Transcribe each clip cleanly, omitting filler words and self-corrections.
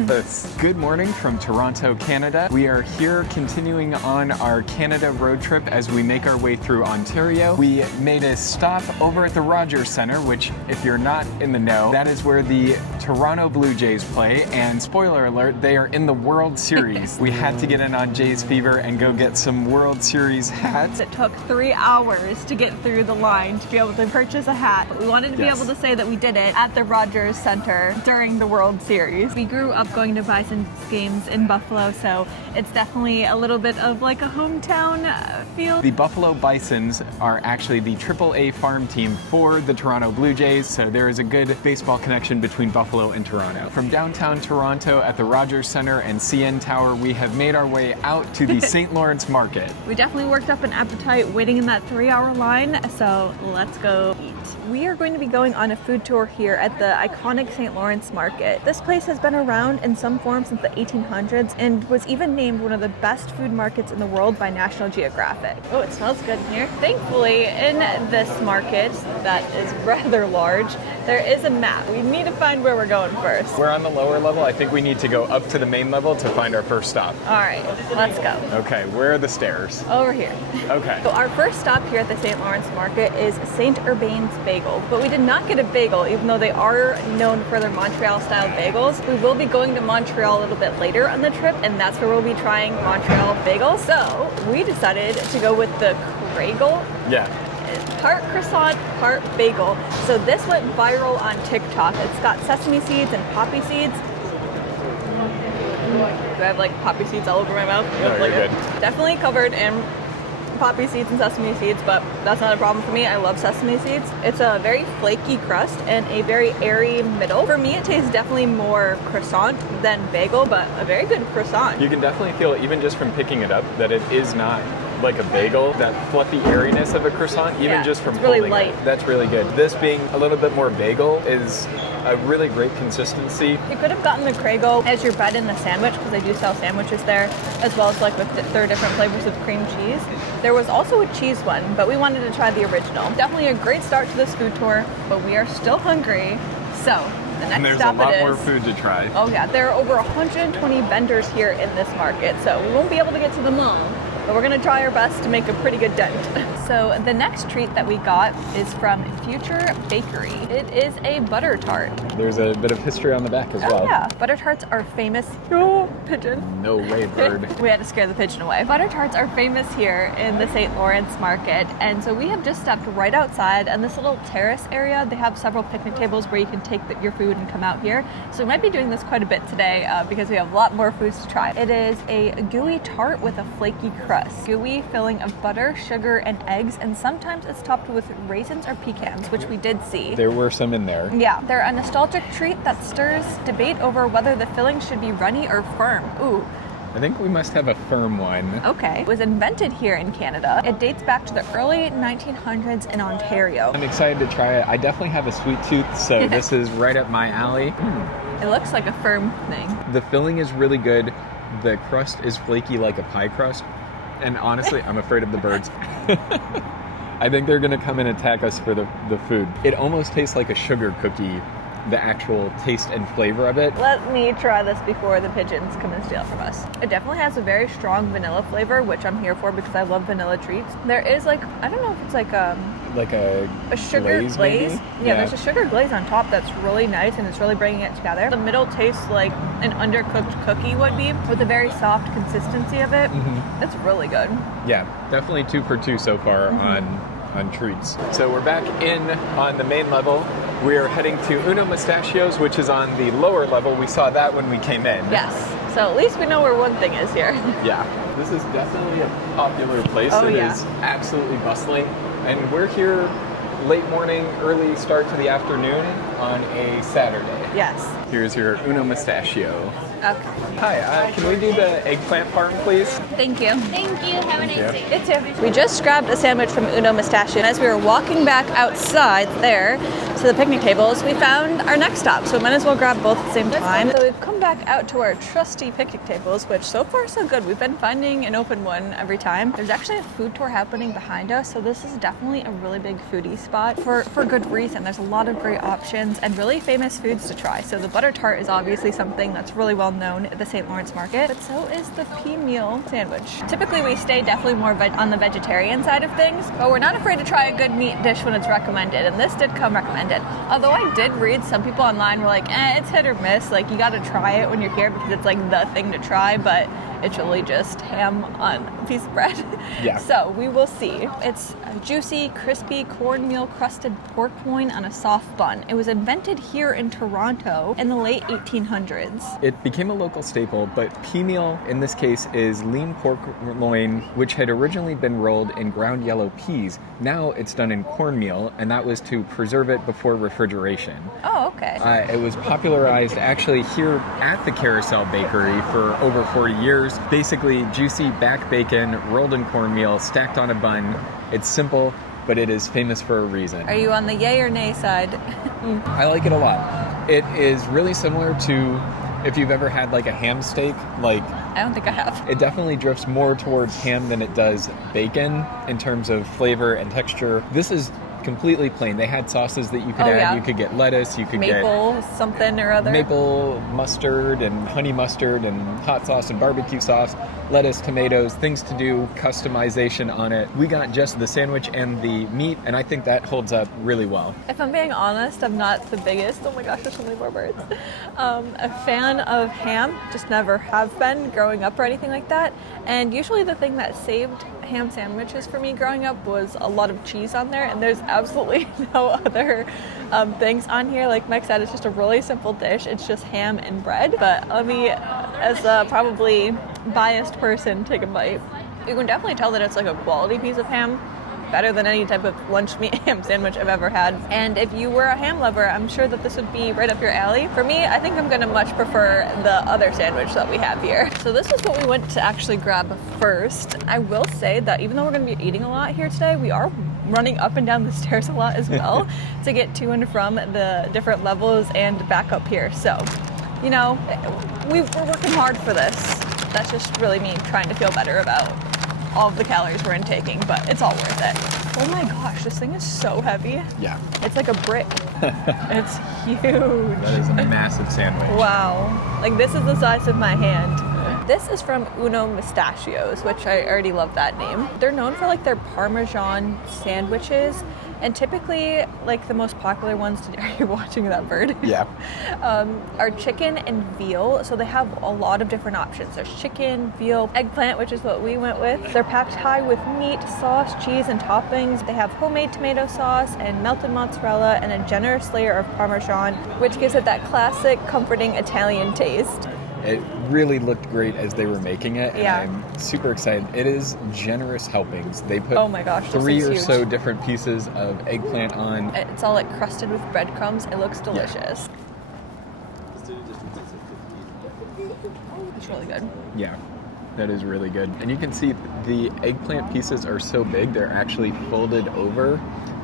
Yes. Good morning from Toronto, Canada. We are here continuing on our Canada road trip as we make our way through Ontario. We made a stop over at the Rogers Centre, which, if you're not in the know, that is where the Toronto Blue Jays play. And spoiler alert, they are in the World Series. We had to get in on Jays Fever and go get some World Series hats. It took 3 hours to get through the line to be able to purchase a hat. But we wanted to be able to say that we did it at the Rogers Centre during the World Series. We grew up going to Bison games in Buffalo, so it's definitely a little bit of like a hometown feel. The Buffalo Bisons are actually the AAA farm team for the Toronto Blue Jays, so there is a good baseball connection between Buffalo and Toronto. From downtown Toronto at the Rogers Centre and CN Tower, we have made our way out to the St. Lawrence Market. We definitely worked up an appetite waiting in that 3-hour line, so let's go eat. We are going to be going on a food tour here at the iconic St. Lawrence Market. This place has been around in some form since the 1800s and was even named one of the best food markets in the world by National Geographic. Oh, it smells good in here. Thankfully, in this market that is rather large, there is a map. We need to find where we're going first. We're on the lower level. I think we need to go up to the main level to find our first stop. All right, let's go. Okay, where are the stairs? Over here. Okay. So our first stop here at the St. Lawrence Market is St. Urbain's Bagel, but we did not get a bagel, even though they are known for their Montreal-style bagels. We will be going to Montreal a little bit later on the trip, and that's where we'll be trying Montreal bagels. So we decided to go with the Craigel. Yeah. Part croissant, part bagel. So this went viral on TikTok. It's got sesame seeds and poppy seeds. Do I have like poppy seeds all over my mouth? No, you're good. Definitely covered in poppy seeds and sesame seeds, but that's not a problem for me. I love sesame seeds. It's a very flaky crust and a very airy middle. For me, it tastes definitely more croissant than bagel, but a very good croissant. You can definitely feel, even just from picking it up, that it is not like a bagel, that fluffy airiness of a croissant, even just from really holding light. it. That's really good. This being a little bit more bagel is a really great consistency. You could have gotten the Craigel as your bread in the sandwich, because they do sell sandwiches there, as well as like with their different flavors of cream cheese. There was also a cheese one, but we wanted to try the original. Definitely a great start to this food tour, but we are still hungry. So the next And there's stop a lot it is, more food to try. Oh yeah, there are over 120 vendors here in this market, so we won't be able to get to them all, but we're gonna try our best to make a pretty good dent. So the next treat that we got is from Future Bakery. It is a butter tart. There's a bit of history on the back as well. Oh yeah, butter tarts are famous. Oh, pigeon. No way, bird. We had to scare the pigeon away. Butter tarts are famous here in the St. Lawrence Market, and so we have just stepped right outside on this little terrace area. They have several picnic tables where you can take your food and come out here. So we might be doing this quite a bit today because we have a lot more foods to try. It is a gooey tart with a flaky crust. Gooey filling of butter, sugar, and eggs, and sometimes it's topped with raisins or pecans, which we did see. There were some in there. Yeah, they're a nostalgic treat that stirs debate over whether the filling should be runny or firm. Ooh. I think we must have a firm one. Okay. It was invented here in Canada. It dates back to the early 1900s in Ontario. I'm excited to try it. I definitely have a sweet tooth, so this is right up my alley. It looks like a firm thing. The filling is really good. The crust is flaky like a pie crust. And honestly, I'm afraid of the birds. I think they're gonna come and attack us for the food. It almost tastes like a sugar cookie, the actual taste and flavor of it. Let me try this before the pigeons come and steal it from us. It definitely has a very strong vanilla flavor, which I'm here for because I love vanilla treats. There is like, I don't know if it's like a sugar glaze. Yeah, there's a sugar glaze on top that's really nice and it's really bringing it together. The middle tastes like an undercooked cookie would be with a very soft consistency of it. It's really good. Yeah, definitely 2 for 2 so far on treats. So we're back in on the main level. We are heading to Uno Mustachios, which is on the lower level. We saw that when we came in. Yes, so at least we know where one thing is here. Yeah, this is definitely a popular place. Oh, It yeah. is absolutely bustling. And we're here late morning, early start to the afternoon on a Saturday. Yes. Here's your Uno Mustachio. Okay. Hi, can we do the eggplant parm, please? Thank you. Thank you. Have a nice day. You too. We just grabbed a sandwich from Uno Mustachio, and as we were walking back outside there to the picnic tables, we found our next stop, so we might as well grab both at the same time. So we've come back out to our trusty picnic tables, which so far so good. We've been finding an open one every time. There's actually a food tour happening behind us, so this is definitely a really big foodie spot for good reason. There's a lot of great options and really famous foods to try. So the butter tart is obviously something that's really well known at the St. Lawrence market, but so is the Peameal sandwich. Typically we stay definitely more on the vegetarian side of things, but we're not afraid to try a good meat dish when it's recommended, and this did come recommended. Although I did read some people online were like, it's hit or miss, like you gotta try it when you're here because it's like the thing to try, but it's really just ham on a piece of bread. Yeah. So we will see. It's a juicy, crispy cornmeal crusted pork loin on a soft bun. It was invented here in Toronto in the late 1800s. It became a local staple, but peameal in this case is lean pork loin, which had originally been rolled in ground yellow peas. Now it's done in cornmeal, and that was to preserve it before refrigeration. Oh, okay. It was popularized actually here at the Carousel Bakery for over 40 years. Basically, juicy back bacon rolled in cornmeal, stacked on a bun. It's simple, but it is famous for a reason. Are you on the yay or nay side? I like it a lot. It is really similar to if you've ever had like a ham steak, like I don't think I have. it definitely drifts more towards ham than it does bacon in terms of flavor and texture. This is completely plain. They had sauces that you could add. Yeah. You could get lettuce, you could Maple something or other. maple mustard and honey mustard and hot sauce and barbecue sauce, lettuce, tomatoes, things to do, customization on it. We got just the sandwich and the meat, and I think that holds up really well. If I'm being honest, I'm not the biggest, oh my gosh, there's so many more birds, a fan of ham, just never have been growing up or anything like that. And usually the thing that saved ham sandwiches for me growing up was a lot of cheese on there, and there's absolutely no other things on here. Like Mike said, it's just a really simple dish. It's just ham and bread. But let me, as a probably biased person, take a bite. You can definitely tell that it's like a quality piece of ham, better than any type of lunch meat ham sandwich I've ever had. And if you were a ham lover, I'm sure that this would be right up your alley. For me, I think I'm gonna much prefer the other sandwich that we have here. So this is what we went to actually grab first. I will say that even though we're gonna be eating a lot here today, we are running up and down the stairs a lot as well to get to and from the different levels and back up here. So, you know, we're working hard for this. That's just really me trying to feel better about all of the calories we're intaking, but it's all worth it. Oh my gosh, this thing is so heavy. Yeah. It's like a brick. It's huge. That is a massive sandwich. Wow. Like this is the size of my hand. This is from Uno Mustachios, which I already love that name. They're known for like their Parmesan sandwiches, and typically like the most popular ones, are you watching that bird? Yeah. Are chicken and veal. So they have a lot of different options. There's chicken, veal, eggplant, which is what we went with. They're packed high with meat, sauce, cheese, and toppings. They have homemade tomato sauce and melted mozzarella and a generous layer of Parmesan, which gives it that classic, comforting Italian taste. It really looked great as they were making it, and Yeah. I'm super excited. It is generous helpings. They put Oh my gosh, this 3 is or huge. so different pieces of eggplant on. It's all like crusted with breadcrumbs. It looks delicious. It's really good. Yeah, that is really good. And you can see the eggplant pieces are so big, they're actually folded over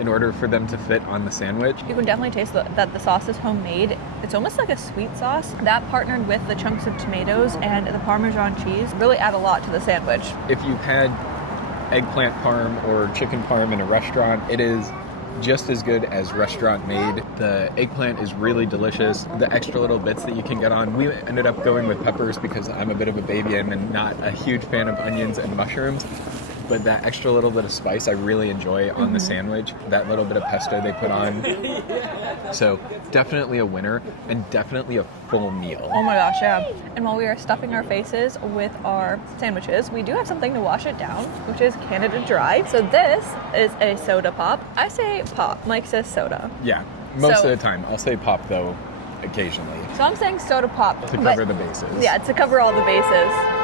in order for them to fit on the sandwich. You can definitely taste that the sauce is homemade. It's almost like a sweet sauce. That partnered with the chunks of tomatoes and the Parmesan cheese really add a lot to the sandwich. If you've had eggplant parm or chicken parm in a restaurant, it is just as good as restaurant made. The eggplant is really delicious. The extra little bits that you can get on, we ended up going with peppers because I'm a bit of a baby and not a huge fan of onions and mushrooms. But that extra little bit of spice I really enjoy on the sandwich. That little bit of pesto they put on. So definitely a winner and definitely a full meal. Oh my gosh, yeah. And while we are stuffing our faces with our sandwiches, we do have something to wash it down, which is Canada Dry. So this is a soda pop. I say pop, Mike says soda. Yeah, most So- of the time. I'll say pop though, occasionally. So I'm saying soda pop. To but- cover the bases. Yeah, to cover all the bases.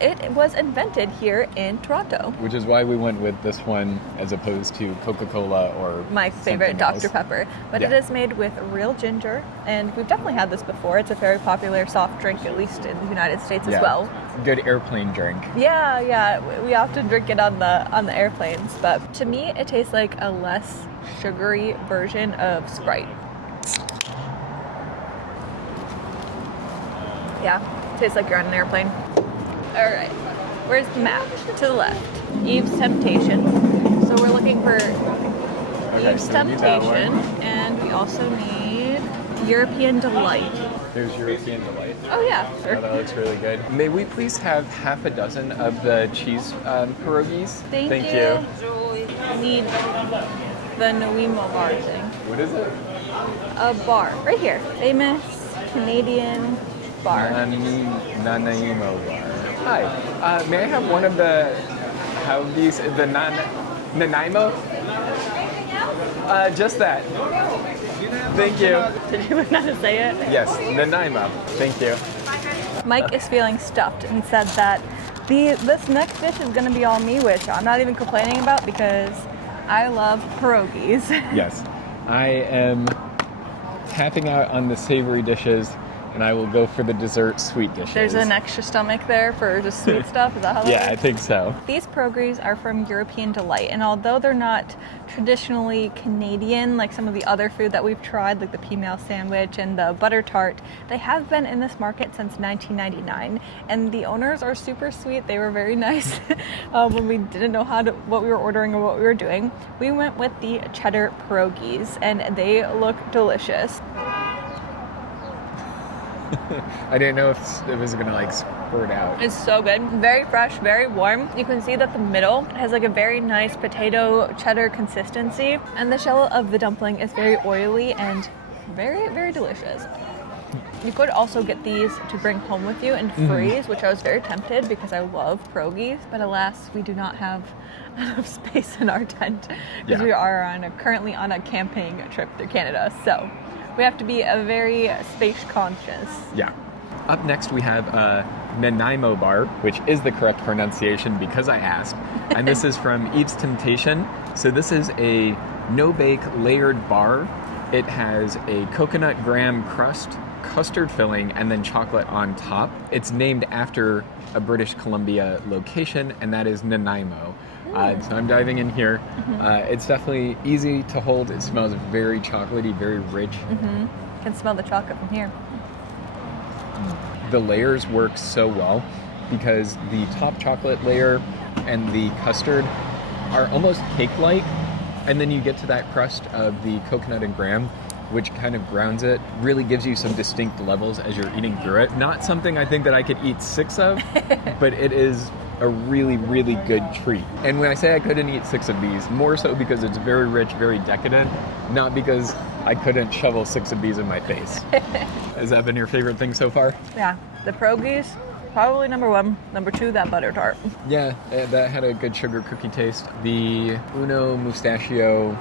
It was invented here in Toronto. Which is why we went with this one as opposed to Coca-Cola or My favorite something Dr. else. Pepper. But it Yeah. is made with real ginger, and we've definitely had this before. It's a very popular soft drink, at least in the United States as well. Good airplane drink. Yeah. We often drink it on the airplanes, but to me, it tastes like a less sugary version of Sprite. Yeah, tastes like you're on an airplane. All right, where's the map? To the left. Eve's Temptation. So we're looking for Eve's so we need that Temptation, one. and we also need European Delight. There's European Delight. Oh yeah, Oh, sure. that looks really good. May we please have half a dozen of the cheese pierogies? Thank you. I need the Nanaimo Bar thing. What is it? A bar, right here. Famous Canadian bar. Nanaimo Bar. Hi. May I have one of the Nanaimo? Just that. Thank you. Did you learn how to say it? Yes, Nanaimo. Thank you. Mike is feeling stuffed and said that this next dish is going to be all me, which I'm not even complaining about because I love pierogies. Yes. I am tapping out on the savory dishes, and I will go for the dessert sweet dishes. There's an extra stomach there for just sweet stuff. Is that how that Yeah, I works? think so. These pierogies are from European Delight, and although they're not traditionally Canadian like some of the other food that we've tried, like the Peameal Sandwich and the butter tart, they have been in this market since 1999, and the owners are super sweet. They were very nice when we didn't know what we were ordering or what we were doing. We went with the cheddar pierogies, and they look delicious. I didn't know if it was gonna like squirt out. It's so good. Very fresh, very warm. You can see that the middle has like a very nice potato cheddar consistency, and the shell of the dumpling is very oily and very, very delicious. You could also get these to bring home with you and freeze, which I was very tempted because I love pierogies, but alas, we do not have enough space in our tent because we are currently on a camping trip through Canada, so we have to be very space conscious. Yeah. Up next we have Nanaimo Bar, which is the correct pronunciation because I asked. And this is from Eve's Temptation. So this is a no-bake layered bar. It has a coconut graham crust, custard filling, and then chocolate on top. It's named after a British Columbia location, and that is Nanaimo. So I'm diving in here. It's definitely easy to hold. It smells very chocolatey, very rich. Can smell the chocolate from here. The layers work so well because the top chocolate layer and the custard are almost cake-like, and then you get to that crust of the coconut and graham, which kind of grounds it, really gives you some distinct levels as you're eating through it. Not something I think that I could eat 6 of, but it is a really, really good treat. And when I say I couldn't eat 6 of these, more so because it's very rich, very decadent, not because I couldn't shovel 6 of these in my face. Has that been your favorite thing so far? Yeah, the pierogies, probably number 1. Number 2, that butter tart. Yeah, that had a good sugar cookie taste. The Mustachio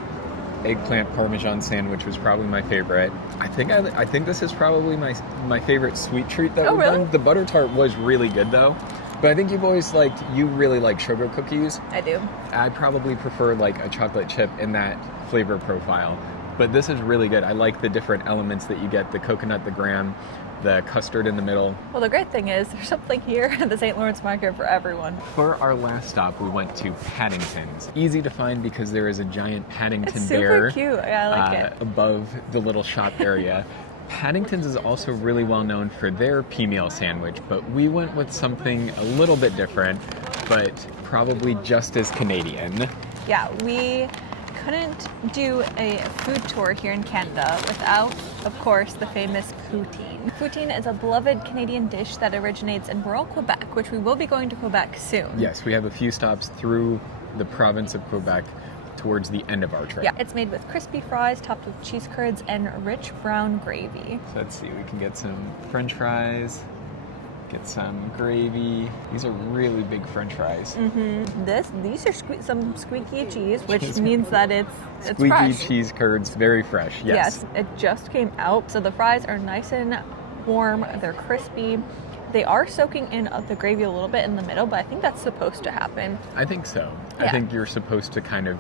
Eggplant Parmesan sandwich was probably my favorite. I think this is probably my favorite sweet treat that we've done. The butter tart was really good though. But I think you really like sugar cookies. I do. I probably prefer like a chocolate chip in that flavor profile. But this is really good. I like the different elements that you get, the coconut, the graham, the custard in the middle. Well, the great thing is there's something here at the St. Lawrence Market for everyone. For our last stop, we went to Paddington's. Easy to find because there is a giant Paddington It's bear super cute. Yeah, I like it. above the little shop area. Paddington's is also really well known for their Peameal sandwich, but we went with something a little bit different, but probably just as Canadian. Yeah, we couldn't do a food tour here in Canada without, of course, the famous poutine. Poutine is a beloved Canadian dish that originates in rural Quebec, which we will be going to Quebec soon. Yes, we have a few stops through the province of Quebec towards the end of our trip. Yeah, it's made with crispy fries topped with cheese curds and rich brown gravy. So let's see, we can get some French fries, get some gravy. These are really big French fries. These are some squeaky cheese, which means that it's Squeaky fresh. cheese curds, very fresh. Yes. Yes, it just came out. So the fries are nice and warm, they're crispy, They are soaking in the gravy a little bit in the middle, but I think that's supposed to happen. I think so. Yeah. I think you're supposed to kind of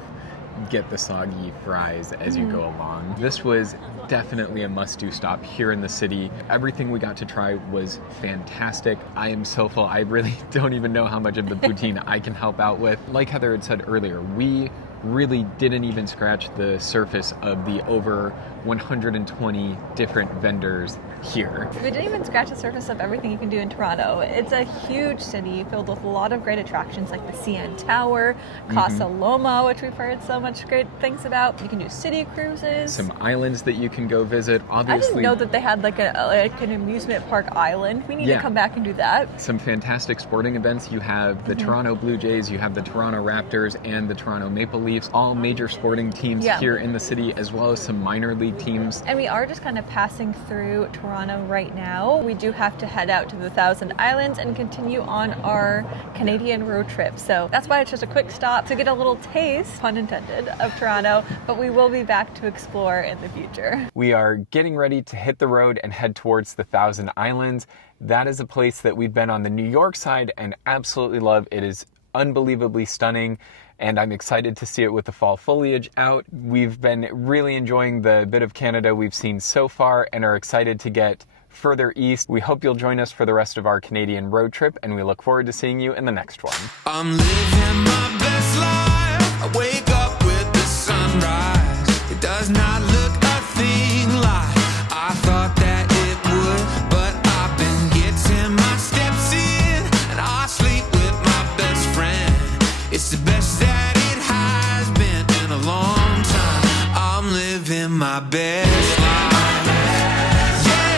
get the soggy fries as you go along. This was definitely a must-do stop here in the city. Everything we got to try was fantastic. I am so full. I really don't even know how much of the poutine I can help out with. Like Heather had said earlier, we really didn't even scratch the surface of the over 120 different vendors here. We didn't even scratch the surface of everything you can do in Toronto. It's a huge city filled with a lot of great attractions like the CN Tower, Casa Loma, which we've heard so much great things about. You can do city cruises. Some islands that you can go visit. I Obviously, didn't know that they had like an amusement park island. We need to come back and do that. Some fantastic sporting events. You have the Toronto Blue Jays, you have the Toronto Raptors, and the Toronto Maple Leafs, all major sporting teams here in the city, as well as some minor league teams. And we are just kind of passing through Toronto right now. We do have to head out to the Thousand Islands and continue on our Canadian road trip. So that's why it's just a quick stop to get a little taste, pun intended, of Toronto, but we will be back to explore in the future. We are getting ready to hit the road and head towards the Thousand Islands. That is a place that we've been on the New York side and absolutely love. It is unbelievably stunning, and I'm excited to see it with the fall foliage out. We've been really enjoying the bit of Canada we've seen so far and are excited to get further east. We hope you'll join us for the rest of our Canadian road trip, and we look forward to seeing you in the next one. I'm living my best life. I wake up with the sunrise. It does not look a thing like I thought that it would, but I've been getting my steps in, and I sleep with my best friend. It's the best that it has been in a long time. I'm living my best life.